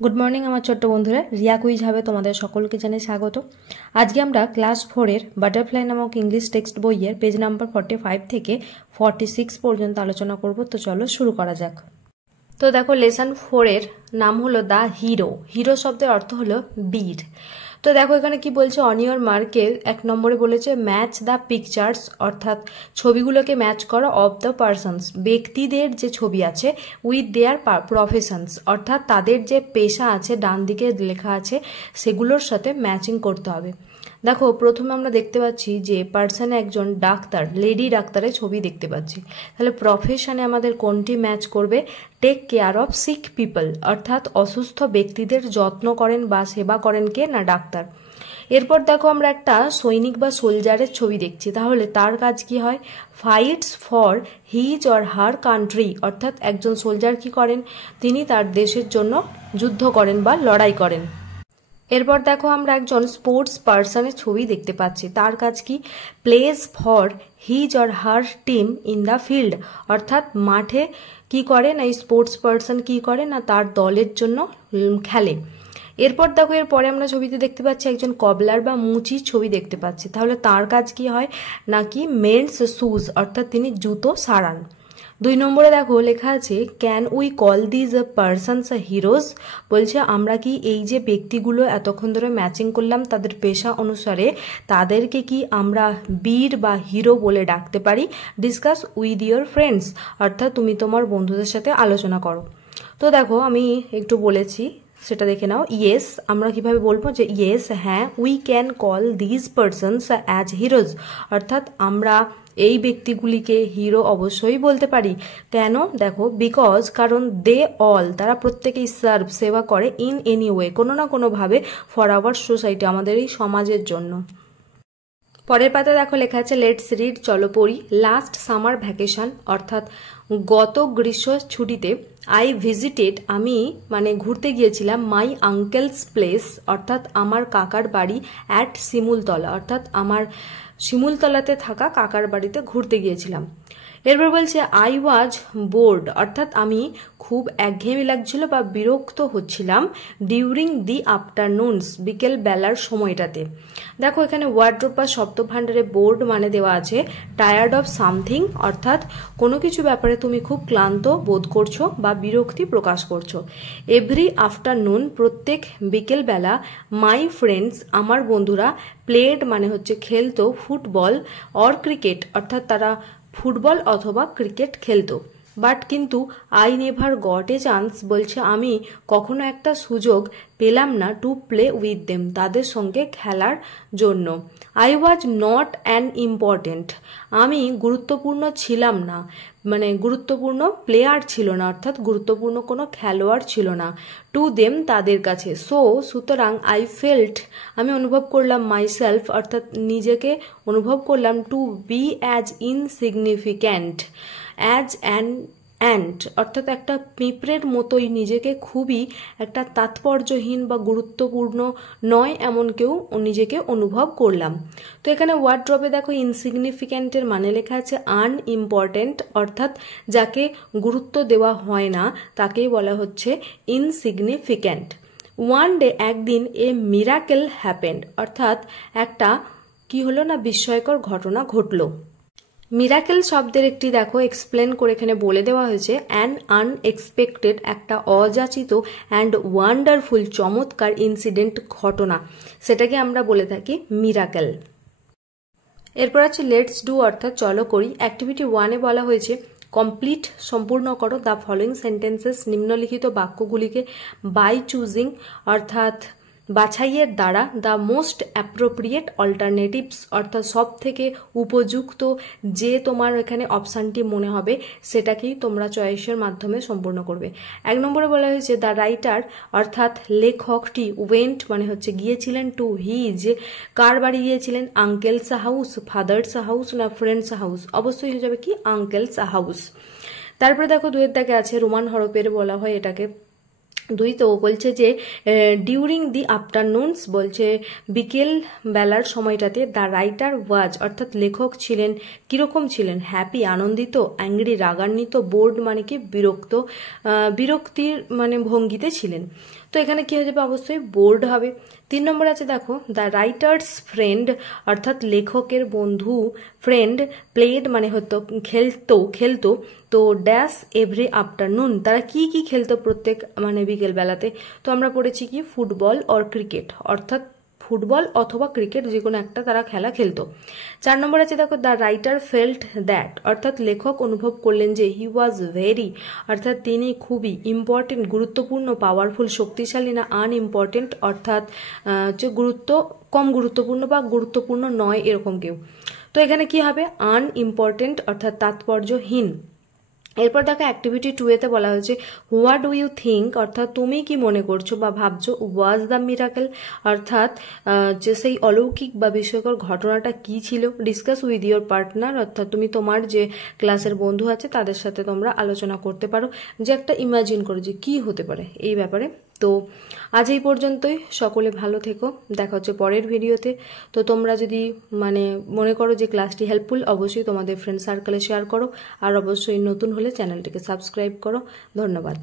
Good morning আমার ছোট্ট বন্ধুরা, রিয়া কুইজ হবে তোমাদের সকলকে জানাই স্বাগত। আজকে আমরা ক্লাস 4-এর বাটারফ্লাই নামক ইংলিশ টেক্সট বইয়ের পেজ নাম্বার 45 থেকে 46 পর্যন্ত আলোচনা করব। তো চলো শুরু করা যাক। তো দেখো, লেসন 4-এর নাম হলো দ্য হিরো। হিরো শব্দের অর্থ হলো বীর। তো দেখো এখানে কি বলছে, অন ইওর মার্কে 1 নম্বরে বলেছে ম্যাচ দ্য পিকচার্স, অর্থাৎ ছবিগুলোকে ম্যাচ করো অফ দ্য পারসনস, ব্যক্তিদের যে ছবি আছে, উইথ দেয়ার প্রফেশনস, অর্থাৎ তাদের যে পেশা আছে ডান দিকে লেখা আছে সেগুলোর সাথে ম্যাচিং করতে হবে। দেখো প্রথমে আমরা দেখতে পাচ্ছি যে পার্সনে একজন ডাক্তার, লেডি ডাক্তারের ছবি দেখতে পাচ্ছি। তাহলে প্রফেশনে আমাদের কোনটি ম্যাচ করবে? Take care of sick people, অর্থাৎ অসুস্থ ব্যক্তিদের যত্ন করেন বা সেবা করেন কে? না, ডাক্তার। এরপর দেখো আমরা একটা সৈনিক বা সোলজারের ছবি দেখছি, তাহলে তার কাজ কি হয়? Fights for his or her country, অর্থাৎ একজন সোলজার কি করেন? তিনি তার দেশের জন্য যুদ্ধ করেন বা লড়াই করেন। এরপর দেখো আমরা একজন স্পোর্টস পার্সনের ছবি দেখতে পাচ্ছি, তার কাজ কি? Place for his or her team in the field, অর্থাৎ মাঠে কি করে? না, এই স্পোর্টস পার্সন কি করে? না, তার দলের জন্য খেলে। এরপর দেখো এরপরে আমরা ছবিতে দেখতে পাচ্ছি একজন কবলার বা মুচির ছবি দেখতে পাচ্ছি, তাহলে তার কাজ কি হয়? নাকি মেন্স শুজ, অর্থাৎ তিনি জুতো সারান। 2 নম্বরে দেখো লেখা আছে can we call these persons heroes, বলছে আমরা কি এই যে ব্যক্তিগুলো এতক্ষণ ধরে ম্যাচিং করলাম তাদের পেশা অনুসারে, তাদেরকে কি আমরা বীর বা হিরো বলে ডাকতে পারি? ডিসকাস উইথ ইয়োর ফ্রেন্ডস, অর্থাৎ তুমি তোমার বন্ধুদের সাথে আলোচনা করো। তো দেখো আমি একটু বলেছি, সেটা দেখে নাও। ইয়েস, আমরা কিভাবে বলবো যে ইয়েস, হ্যাঁ, we can call these persons as heroes, অর্থাৎ আমরা এই ব্যক্তিগুলিকে হিরো অবশ্যই বলতে পারি। কেন? দেখো বিকজ, কারণ দে অল, তারা প্রত্যেকেই সার্ভ, সেবা করে, ইন এনি ওয়ে, কোনো না কোনোভাবে, ফর আওয়ার সোসাইটি, আমাদের এই সমাজের জন্য। পরের পাতা দেখো লেখা আছে লেটস রিড, চলো পড়ি। লাস্ট সামার ভ্যাকেশন, অর্থাৎ গত গ্রীষ্ম ছুটিতে, আই ভিজিটেড, আমি মানে ঘুরতে গিয়েছিলাম, মাই আঙ্কেলস প্লেস, অর্থাৎ আমার কাকার বাড়ি, অ্যাট শিমুলতলা, অর্থাৎ আমার শিমুলতলাতে থাকা কাকার বাড়িতে ঘুরতে গিয়েছিলাম। এরপর বলছে আই ওয়াজ বোর্ড, অর্থাৎ আমি খুব একঘেয়েমি লাগছিল বা বিরক্ত হচ্ছিলাম, ডিউরিং দি আফটারনুনস, বিকেল বেলার সময়টাতে। দেখো এখানে ওয়ার্ড্রোব বা শব্দভাণ্ডারে বোর্ড মানে দেওয়া আছে টায়ার্ড অফ সামথিং, অর্থাৎ কোনো কিছু ব্যাপারে তুমি খুব ক্লান্ত বোধ করছো বা বিরক্তি প্রকাশ করছো। এভরি আফটারনুন, প্রত্যেক বিকেল বেলা, মাই ফ্রেন্ডস, আমার বন্ধুরা, প্লেড মানে হচ্ছে খেলতো, ফুটবল অর ক্রিকেট, অর্থাৎ তারা ফুটবল অথবা ক্রিকেট খেলতো। বাট কিন্তু I never got a chance, বলছে আমি কখনো একটা সুযোগ পেলাম না, টু প্লে উইথ দেম, তাদের সঙ্গে খেলার জন্য। I was not an important, আমি গুরুত্বপূর্ণ ছিলাম না, মানে গুরুত্বপূর্ণ প্লেয়ার ছিল না, অর্থাৎ গুরুত্বপূর্ণ কোনো খেলোয়াড় ছিল না, টু দেম, তাদের কাছে। সো সুতরাং আই ফেল্ট, আমি অনুভব করলাম, মাইসেলফ, অর্থাৎ নিজেকে অনুভব করলাম, to be as insignificant as an ant, অর্থাৎ একটা পিঁপড়ের মতোই নিজেকে খুবই একটা তাৎপর্যহীন বা গুরুত্বপূর্ণ নয় এমন কেউ নিজেকে অনুভব করলাম। তো এখানে ওয়ার্ড্রবে দেখো ইনসিগনিফিক্যান্টের মানে লেখা আছে আনইম্পর্টেন্ট, অর্থাৎ যাকে গুরুত্ব দেওয়া হয় না তাকেই বলা হচ্ছে ইনসিগনিফিক্যান্ট। ওয়ান ডে, একদিন, এ মিরাকেল হ্যাপেন্ড, অর্থাৎ একটা কি হলো না, বিস্ময়কর ঘটনা ঘটলো। মিরাকেল শব্দের একটি দেখো এক্সপ্লেন করে এখানে বলে দেওয়া হয়েছে অ্যান আনএক্সপেক্টেড, একটা অযাচিত, অ্যান্ড ওয়ান্ডারফুল, চমৎকার, ইনসিডেন্ট, ঘটনা, সেটাকে আমরা বলে থাকি মিরাকেল। এরপর আছে লেটস ডু, অর্থাৎ চলো করি। অ্যাক্টিভিটি 1-এ বলা হয়েছে কমপ্লিট, সম্পূর্ণ করো, দ্য ফলোয়িং সেন্টেন্সেস, নিম্নলিখিত বাক্যগুলিকে, বাই চুজিং, অর্থাৎ বাছাইয়ের দ্বারা, দ্য মোস্ট অ্যাপ্রোপ্রিয়েট অল্টারনেটিভস, অর্থাৎ সব থেকে উপযুক্ত যে তোমার এখানে অপশানটি মনে হবে সেটাকেই তোমরা চয়েসের মাধ্যমে সম্পূর্ণ করবে। 1 নম্বরে বলা হয়েছে দ্য রাইটার, অর্থাৎ লেখকটি, ওয়েন্ট মানে হচ্ছে গিয়েছিলেন, টু হিজ, কার বাড়ি গিয়েছিলেন? আঙ্কেলস হাউস, ফাদার্স হাউস না ফ্রেন্ডস হাউস? অবশ্যই হয়ে যাবে কি আঙ্কেলস হাউস। তারপরে দেখো 2-এর দাগে আছে রোমান হরফের বলা হয় এটাকে দুই তো বলছে যে ডিউরিং দি আফটারনুনস, বলছে বিকেল বেলার সময়টাতে দ্য রাইটার ওয়াজ অর্থাৎ লেখক ছিলেন কীরকম ছিলেন, হ্যাপি আনন্দিত, অ্যাংরি রাগান্বিত, বোর্ড মানে কি বিরক্ত, বিরক্তির মানে ভঙ্গিতে ছিলেন। তো এখানে কি হয়ে যাবে, অবশ্যই বোর্ড হবে। 3 নম্বর আছে দেখো, দ্য রাইটার্স ফ্রেন্ড অর্থাৎ লেখকের বন্ধু, ফ্রেন্ড প্লেড মানে হতো খেলতো, তো ড্যাশ এভরি আফটারনুন, তারা কি কি খেলতো প্রত্যেক মানে বিকেল বেলাতে, তো আমরা পড়েছি কি ফুটবল অর ক্রিকেট, অর্থাৎ ফুটবল অথবা ক্রিকেট যে কোনো একটা তারা খেলা খেলতো। 4 নম্বর আছে দেখো, দ্য রাইটার ফেল্ট দ্যাট অর্থাৎ লেখক অনুভব করলেন যে হি ওয়াজ ভেরি অর্থাৎ তিনি খুবই ইম্পর্টেন্ট গুরুত্বপূর্ণ, পাওয়ারফুল শক্তিশালী, না আনইম্পর্টেন্ট অর্থাৎ যে কম গুরুত্বপূর্ণ বা গুরুত্বপূর্ণ নয় এরকম কেউ। তো এখানে কি হবে, আনইম্পর্টেন্ট অর্থাৎ তাৎপর্যহীন। এরপর দেখো অ্যাক্টিভিটি 2 তে বলা হয়েছে হোয়াট ডু ইউ থিঙ্ক অর্থাৎ তুমি কি মনে করছো বা ভাবছো, ওয়াজ দ্য মিরাকেল অর্থাৎ যে সেই অলৌকিক বা বিস্ময়কর ঘটনাটা কি ছিল, ডিসকাস উইথ ইয়োর পার্টনার অর্থাৎ তুমি তোমার যে ক্লাসের বন্ধু আছে তাদের সাথে তোমরা আলোচনা করতে পারো, যে একটা ইমাজিন করো যে কি হতে পারে এই ব্যাপারে। তো আজ এই পর্যন্তই, সকলে ভালো থেকো, দেখা হচ্ছে পরের ভিডিওতে। তো তোমরা যদি মানে মনে করো যে ক্লাসটি হেল্পফুল, অবশ্যই তোমাদের ফ্রেন্ড সার্কেলে শেয়ার করো, আর অবশ্যই নতুন হলে চ্যানেলটিকে সাবস্ক্রাইব করো। ধন্যবাদ।